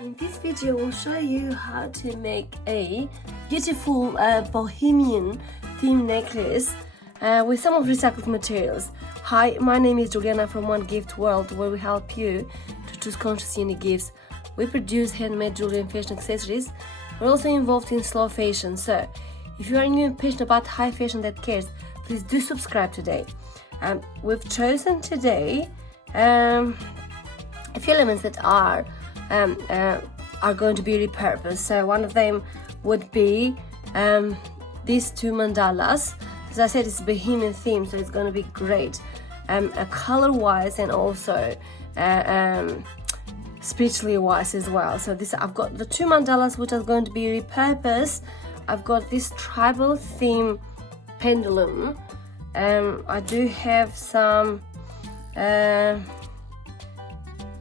In this video, we'll show you how to make a beautiful bohemian theme necklace with some of recycled materials. Hi, my name is Juliana from One Gift World, where we help you to choose conscious unique gifts. We produce handmade jewelry and fashion accessories. We're also involved in slow fashion, so if you are new and passionate about high fashion that cares, please do subscribe today. We've chosen today a few elements that are going to be repurposed. So one of them would be these two mandalas. As I said, it's a bohemian theme, so it's going to be great color wise and also spiritually wise as well. So this, I've got the two mandalas which are going to be repurposed. I've got this tribal theme pendulum. I do have some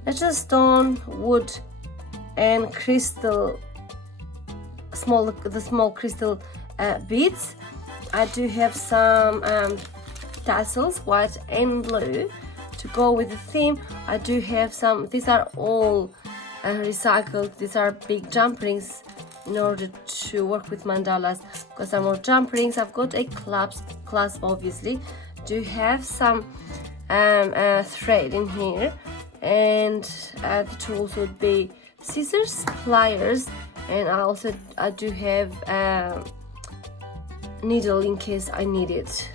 natural stone, wood and crystal, the small crystal beads. I do have some tassels, white and blue, to go with the theme. I do have some, these are all recycled. These are big jump rings in order to work with mandalas. Got some more jump rings. I've got a clasp obviously. Do have some thread in here, and the tools would be scissors, pliers, and I do have needle in case I need it.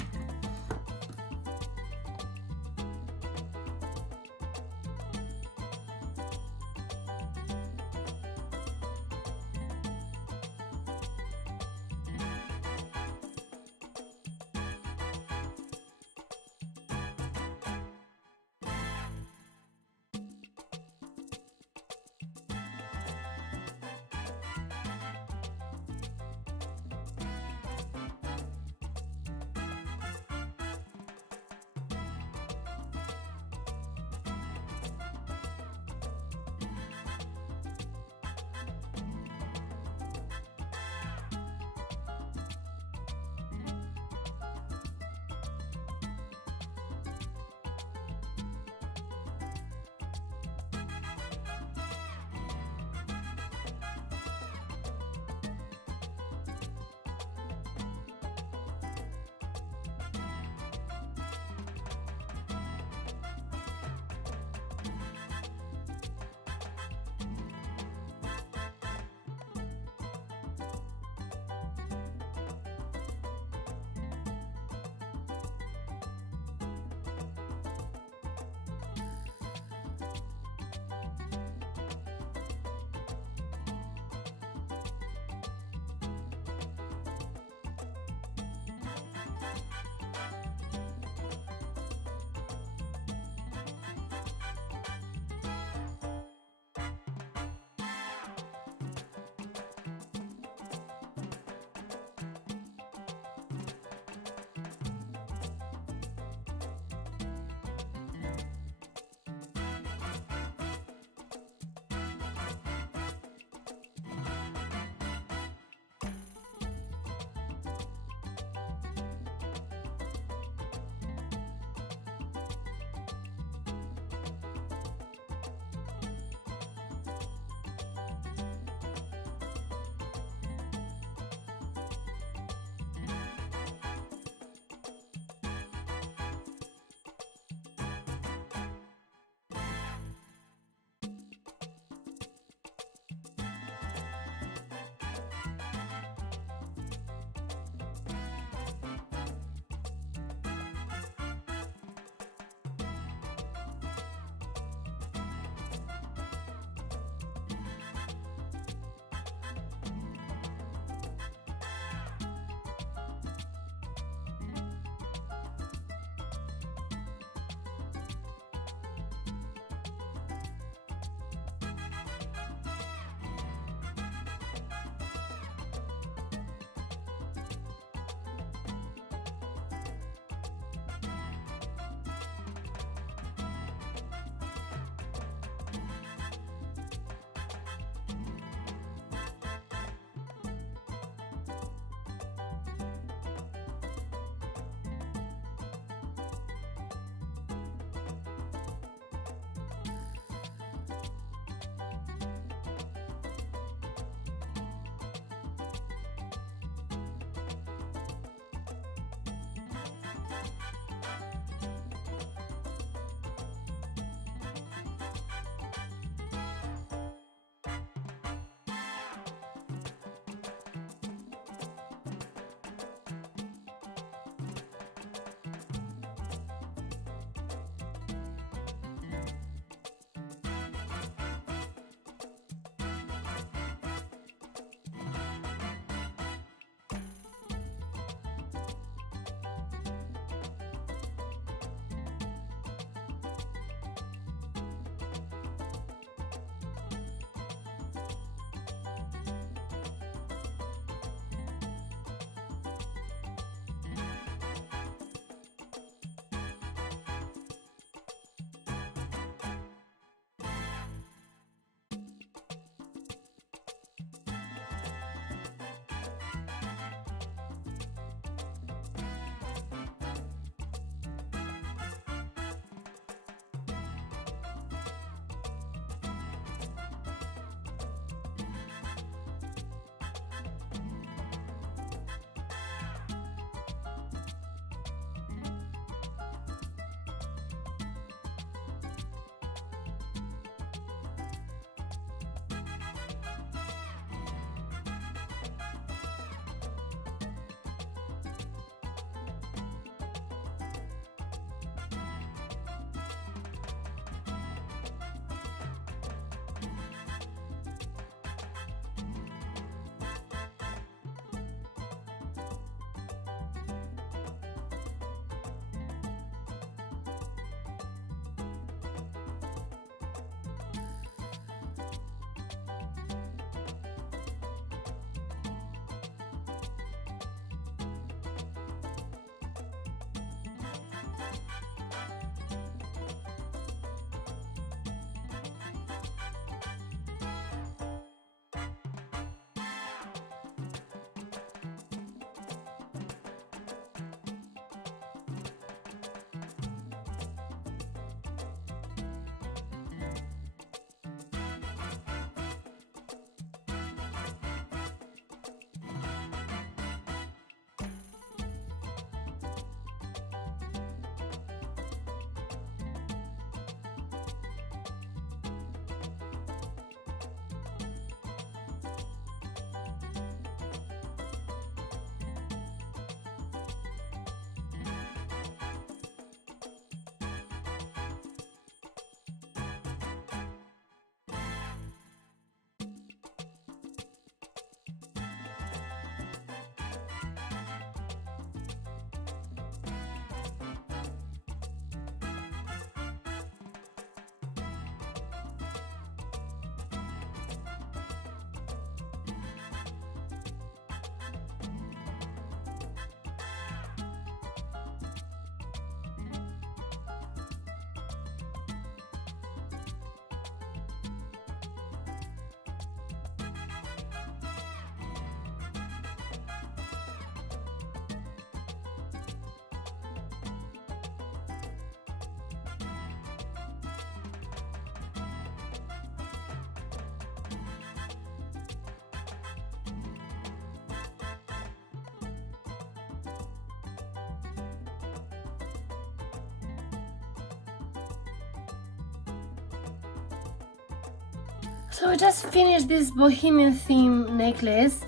So I just finished this bohemian theme necklace,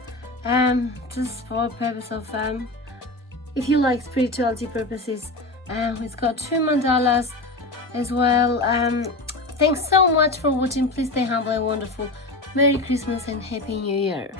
just for purpose of if you like spirituality purposes. It's got 2 mandalas as well. Thanks so much for watching. Please stay humble and wonderful. Merry Christmas and Happy New Year.